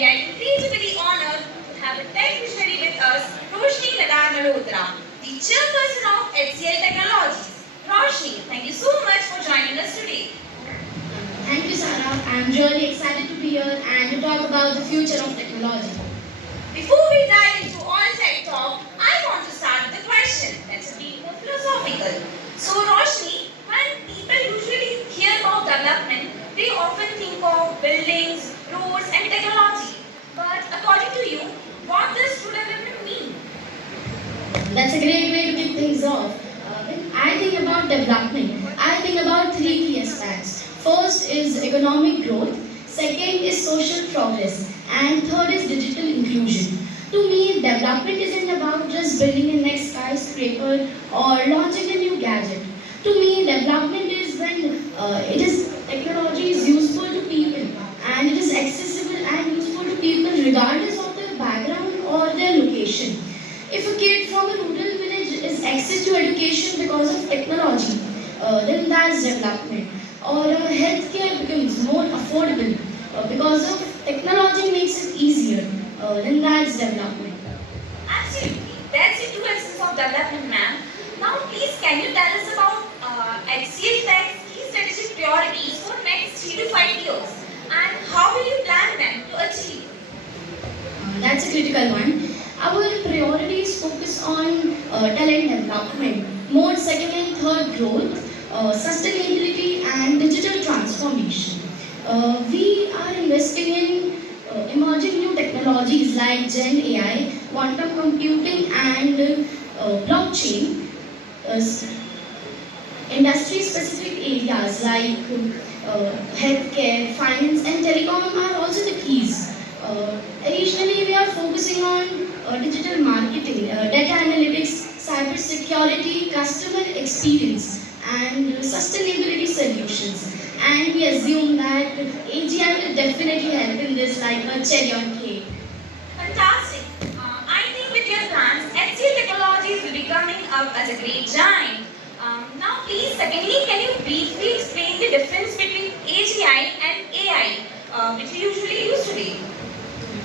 we are incredibly honored to have a tech visionary with us, Roshni Malhotra, the chairperson of HCL Technologies. Roshni, thank you so much for joining us today. Thank you, Sarah. I'm really excited to be here and to talk about the future of technology. Before we dive into all tech talk, I want to start with a question that's a bit more philosophical. So, Roshni, when people usually hear about development, they often think of buildings, roads, and technology. But according to you, what does true development mean? That's a great way to kick things off. When I think about development, I think about three key aspects. First is economic growth, second is social progress, and third is digital inclusion. To me, development isn't about just building a next skyscraper or launching a new gadget. To me, development is when technology is useful to people and it is accessible and useful to people regardless of their background or their location. If a kid from a rural village is access to education because of technology, then that's development. Or healthcare becomes more affordable because of technology makes it easier, then that's development. Absolutely. That's the true essence of development, ma'am. Now, please, can you tell us about HCL Tech's key strategic priorities for next 3 to 5 years? And how will you plan them to achieve? That's a critical one. Our priorities focus on talent development, more second and third growth, sustainability, and digital transformation. We are investing in emerging new technologies like Gen AI, quantum computing, and blockchain. Uh, Industry-specific areas like healthcare, finance, and telecom are also the keys. Additionally, we are focusing on digital marketing, data analytics, cyber security, customer experience, and sustainability solutions. And we assume that AGI will definitely help in this like a cherry on cake. Fantastic. I think with your plans, HCL Technologies will be coming up as a great giant. Now, please, secondly, can you briefly explain the difference between AGI and AI, which we usually use today?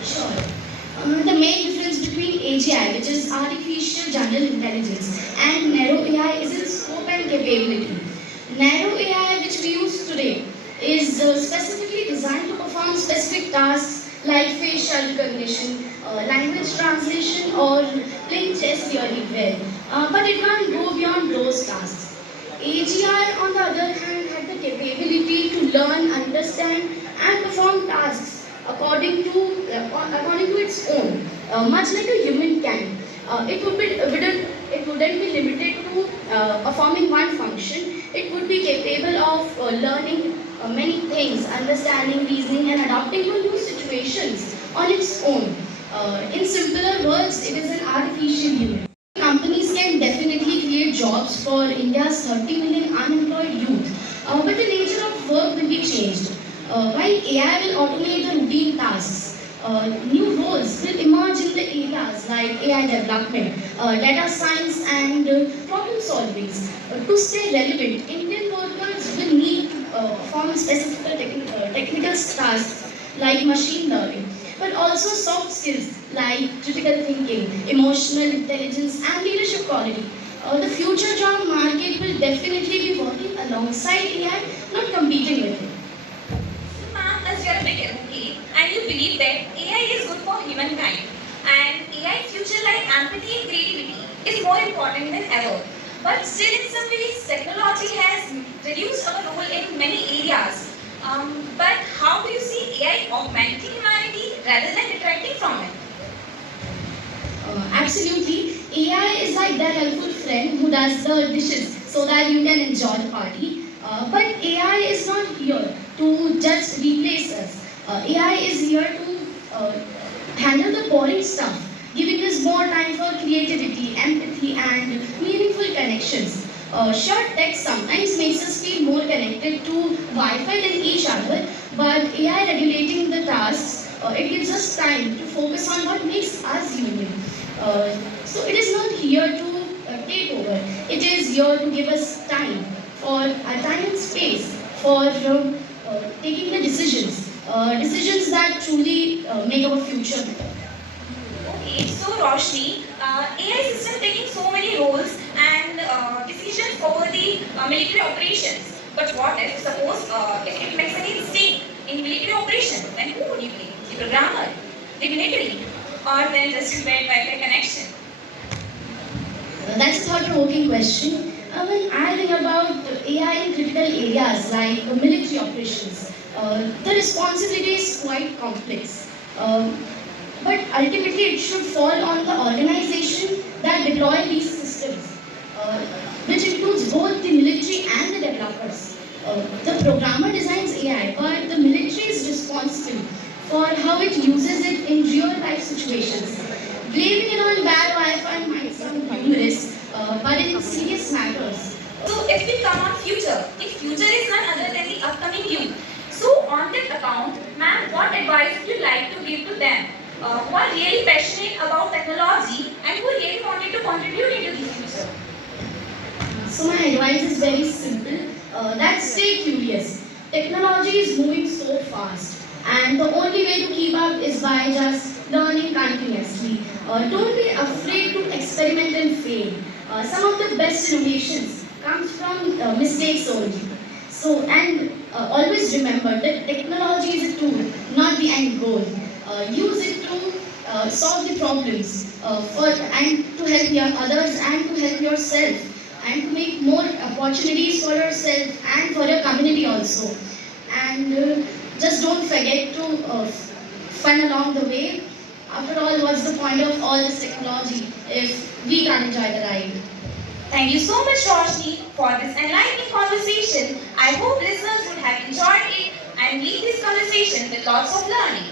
Sure. The main difference between AGI, which is artificial general intelligence, and narrow AI is its scope and capability. Narrow AI, which we use today, is specifically designed to perform specific tasks like facial recognition, language translation, or playing chess really well. But it can't go beyond those tasks. AGI, on the other hand, had the capability to learn, understand, and perform tasks according to its own, much like a human can. It wouldn't be limited to performing one function. It would be capable of learning many things, understanding, reasoning, and adapting to new situations on its own. In simpler words, it is an artificial human. Companies can definitely create jobs for India's 30 million unemployed youth, but the nature of work will be changed. While AI will automate the routine tasks, new roles will emerge in the areas like AI development, data science, and problem solving. To stay relevant, Indian workers will need to perform specific technical tasks like machine learning, but also soft skills like critical thinking, emotional intelligence, and leadership quality. The future job market will definitely be working alongside AI, not competing with it. So, ma'am, as you're a big advocate and you believe that AI is good for humankind and AI's future like empathy and creativity is more important than ever. But still, in some ways, technology has reduced our role in many areas. But how do you see AI augmenting humanity rather than detracting from it? Absolutely. AI is like that helpful friend who does the dishes so that you can enjoy the party. But AI is not here to just replace us. AI is here to handle the boring stuff, giving us more time for creativity, empathy, and meaningful connections. Sure, tech sometimes makes us feel more connected to Wi-Fi than each other, but AI regulating the tasks, it gives us time to focus on what makes us human. So it is not here to take over. It is here to give us time for a time and space for taking the decisions. decisions that truly make our future better. Okay, so Roshni, AI system taking so many roles and decisions over the military operations. But what if, suppose, if it makes any mistake in military operation, then who would you blame? The programmer, the military, or then just a bad Wi-Fi connection? That's a thought-provoking question. When I think about AI in critical areas like military operations, the responsibility is quite complex. But ultimately, it should fall on the organization that deploy these systems, which includes both the military and the developers. The programmer designs AI, but the military is responsible for how it uses it in real-life situations. Blaming it on bad Wi-Fi might sound humorous, but in serious matters. So if we come on future, if future is none other than the upcoming youth, so on that account, ma'am, what advice would you like to give to them who are really passionate about technology and who really wanted to contribute into the future? So my advice is very simple. That stay curious. Technology is moving so fast, and the only way to keep up is by just learning continuously. Don't be afraid to experiment and fail. Some of the best innovations comes from mistakes only. So always remember that technology is a tool, not the end goal. Use it to solve the problems and to help your others and to help yourself and to make more opportunities for yourself and for your community also. And just don't forget to fun along the way. After all, what's the point of all this technology if we can't enjoy the ride? Thank you so much, Roshni, for this enlightening conversation. I hope listeners would have enjoyed it and leave this conversation with lots of learning.